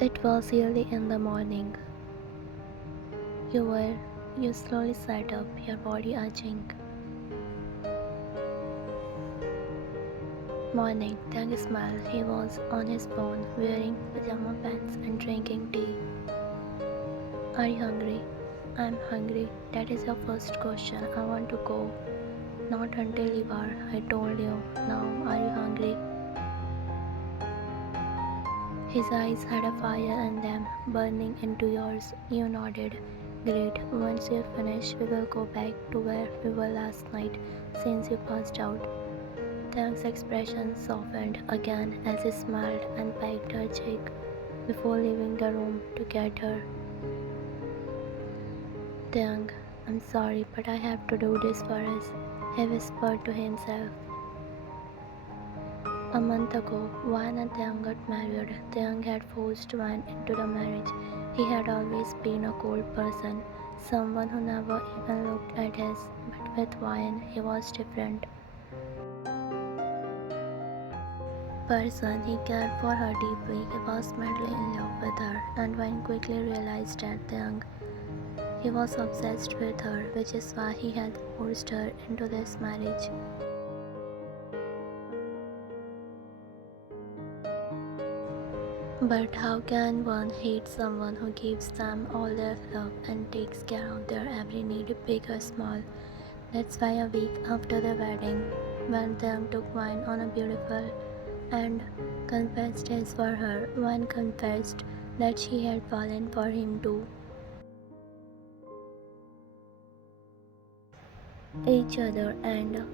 It was early in the morning. You were, you slowly sat up, your body aching. Morning, Tang smiled. He was on his phone, wearing pajama pants and drinking tea. Are you hungry? I'm hungry. That is your first question. I want to go. Not until you are. I told you. Now, are you hungry? His eyes had a fire in them, burning into yours. You nodded. Great. Once you're finished, we will go back to where we were last night, since you passed out. Tang's expression softened again as he smiled and pecked her cheek before leaving the room to get her. Tang, I'm sorry, but I have to do this for us, he whispered to himself. A month ago, Wan and Tang got married. Tang had forced Wan into the marriage. He had always been a cold person, someone who never even looked at his, but with Wan, he was different. Person, he cared for her deeply. He was madly in love with her, and Wan quickly realized that Tang, he was obsessed with her, which is why he had forced her into this marriage. But how can one hate someone who gives them all their love and takes care of their every need, big or small? That's why a week after the wedding, when Tang took wine on a beautiful and confessed his for her, one confessed that she had fallen for him too. Each other, and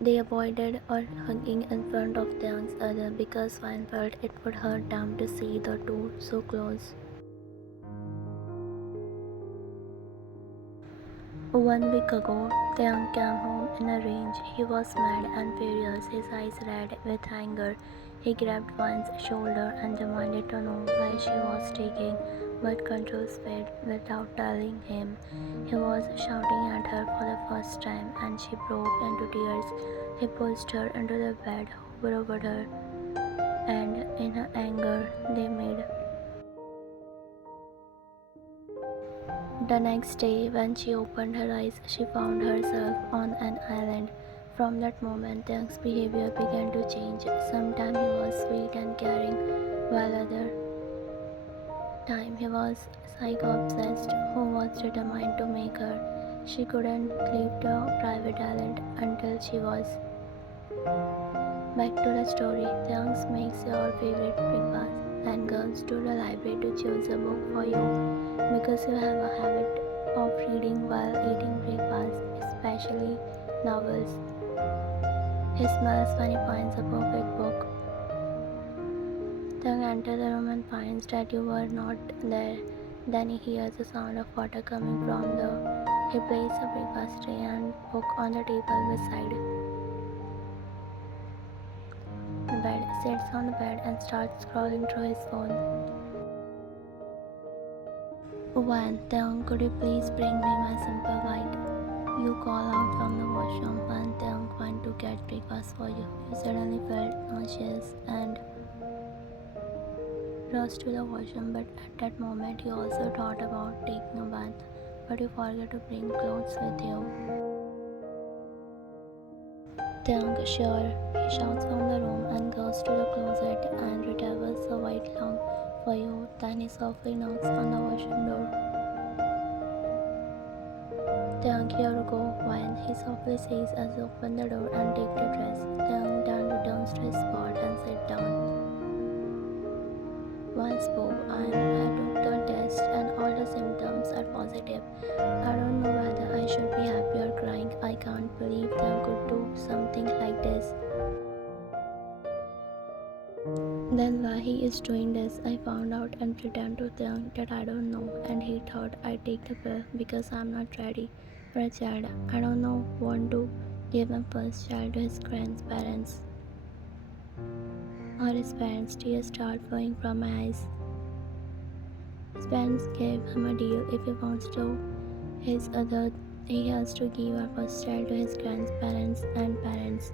they avoided or hugging in front of Tang's other because one felt it would hurt them to see the two so close. 1 week ago, Tang came home in a rage. He was mad and furious, his eyes red with anger. He grabbed Wan's shoulder and demanded to know why she was taking birth control pills without telling him. He was shouting at her for the first time, and she broke into tears. He pushed her into the bed, hovered over her, and in her anger, they made. The next day, when she opened her eyes, she found herself on an island. From that moment, Tang's behavior began to change. Sometimes he was sweet and caring, while other time he was psycho-obsessed, who was determined to make her. She couldn't leave the private island until she was. Back to the story. Tang's makes your favorite breakfast and goes to the library to choose a book for you because you have a habit of reading while eating breakfast, especially novels. He smiles when he finds a perfect book. Tang enters the room and finds that you were not there. Then he hears the sound of water coming from the. He places a breakfast tray and book on the table beside the bed, sits on the bed and starts scrolling through his phone. Wan, Tang, could you please bring me my simple white? You call out from the washroom when Tang went to get breakfast for you. You suddenly felt nauseous and rushed to the washroom, but at that moment you also thought about taking a bath, but you forget to bring clothes with you. Tang, sure, he shouts from the room and goes to the closet and retrieves a white long for you. Then he softly knocks on the washroom door. Tang, here you go, Wine, he softly says as he opens the door and takes the dress. Tang then returns to his spot and sits down. One spoke, I took the test and all the symptoms are positive. I don't know whether I should be happy or crying. I can't believe Tang could do something like this. Then why he is doing this, I found out and pretend to Tang that I don't know, and he thought I'd take the pill because I'm not ready for a child. I don't know, want to give my first child to his grandparents or his parents. Tears start flowing from my eyes. His parents gave him a deal. If he wants to his other, he has to give our first child to his grandparents and parents.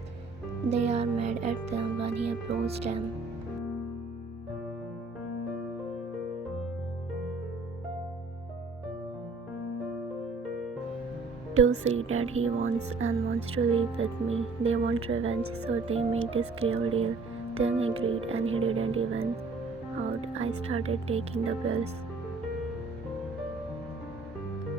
They are mad at them when he approached them. to see that he wants to live with me. They want revenge, so they made this clear deal. Then agreed, and he didn't even out. I started taking the pills.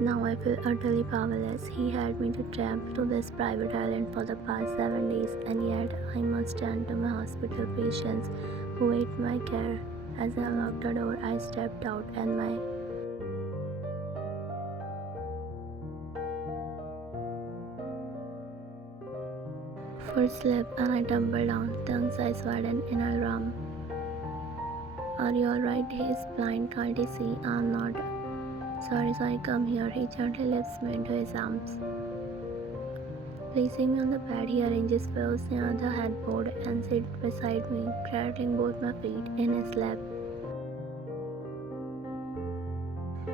Now I feel utterly powerless. He had me trapped to this private island for the past 7 days, and yet I must tend to my hospital patients who wait my care. As I unlocked the door, I stepped out, and my foot slipped, and I tumbled down. Tongues eyes widened in alarm. Are you alright? He is blind, can't he see? I'm not. Sorry, come here. He gently lifts me into his arms. Placing me on the bed, he arranges pillows near the headboard and sits beside me, cradling both my feet in his lap.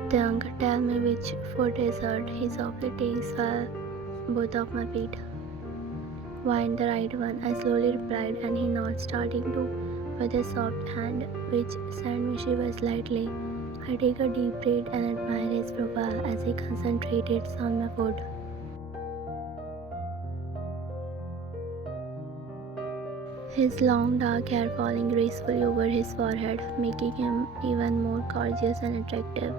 Tung, tell me which foot is hurt. He softly takes both of my feet. Wine, the right one, I slowly replied, and he nods, starting to with a soft hand, which sent me shivers slightly. I take a deep breath and admire his profile as he concentrates on my foot. His long dark hair falling gracefully over his forehead, making him even more gorgeous and attractive.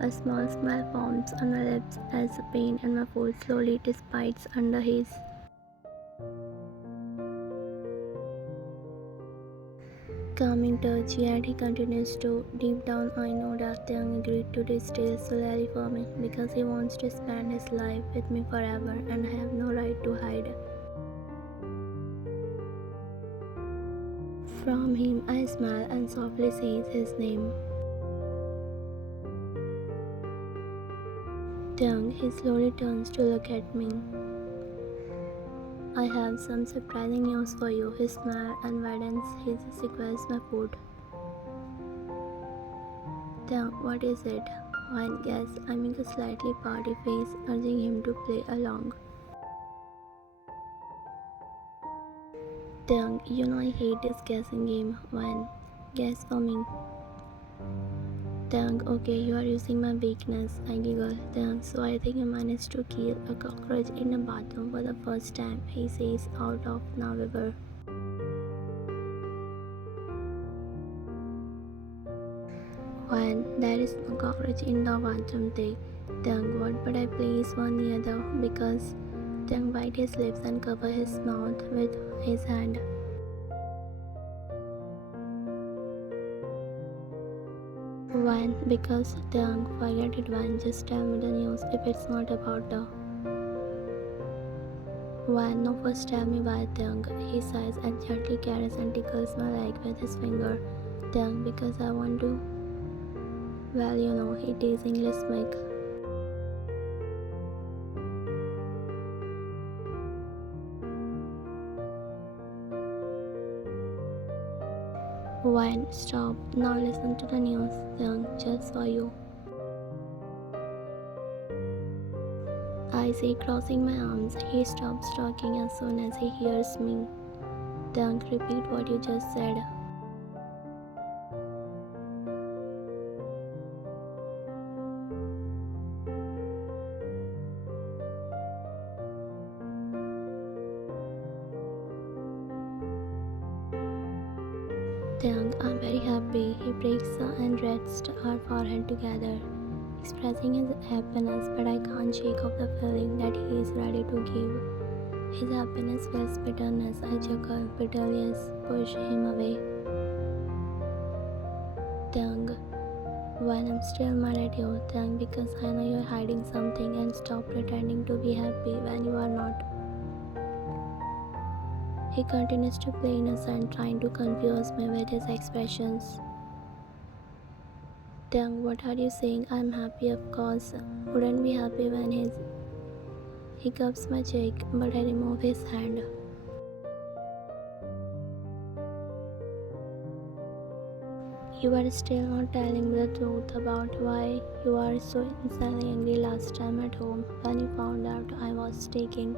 A small smile forms on my lips as the pain in my foot slowly dissipates under his calming touch, yet he continues to. Deep down, I know that Young agreed to this deal solely for me because he wants to spend his life with me forever, and I have no right to hide from him. I smile and softly says his name. Young, he slowly turns to look at me. I have some surprising news for you. His smile and widens his sequence my foot. Young, what is it? One guess. I make a slightly party face, urging him to play along. Young, you know I hate this guessing game. One, guess for me. Young, okay, you are using my weakness. I giggle. Young, so I think you managed to kill a cockroach in the bathroom for the first time, he says out of nowhere. One, there is no cockroach in the bathroom day. Young, what, but I place one near the because Young bite his lips and cover his mouth with his hand. One, because Young, forget it one, just tell me the news if it's not about the one. No, first tell me why Young. He sighs and gently carries and tickles my leg with his finger. Young, because I want to. Well, you know, it is English make. One, stop. Now listen to the news, Young, just for you. I say, crossing my arms. He stops talking as soon as he hears me. Young, repeat what you just said. Young, I'm very happy. He breaks and rests our forehead together, expressing his happiness, but I can't shake off the feeling that he is ready to give. His happiness feels bitterness. I chuckle bitterly as push him away. Young, when I'm still mad at you, Young, because I know you're hiding something, and stop pretending to be happy when you are not. He continues to play innocent, trying to confuse me with his expressions. Young, what are you saying? I'm happy, of course. Wouldn't be happy when he cups my cheek, but I remove his hand. You are still not telling me the truth about why you are so insanely angry last time at home when you found out I was taking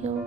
you.